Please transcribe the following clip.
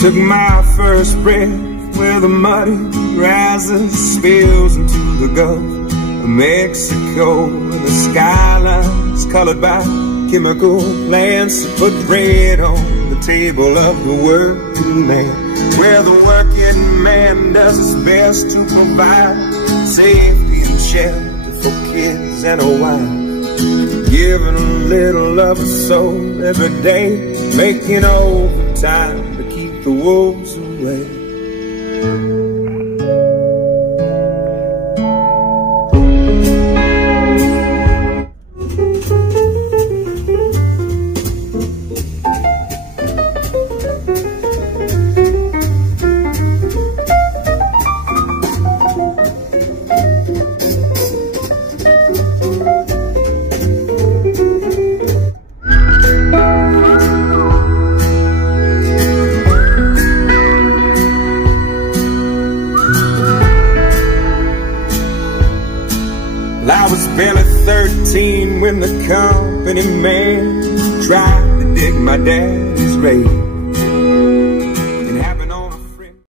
Took my first breath where the muddy rises, spills into the Gulf of Mexico, and the skyline's colored by chemical plants that put bread on the table of the working man, where the working man does his best to provide safety and shelter for kids and a wife, giving a little of his soul every day, making overtime to keep the wolves away. When the company man tried to dig my daddy's grave,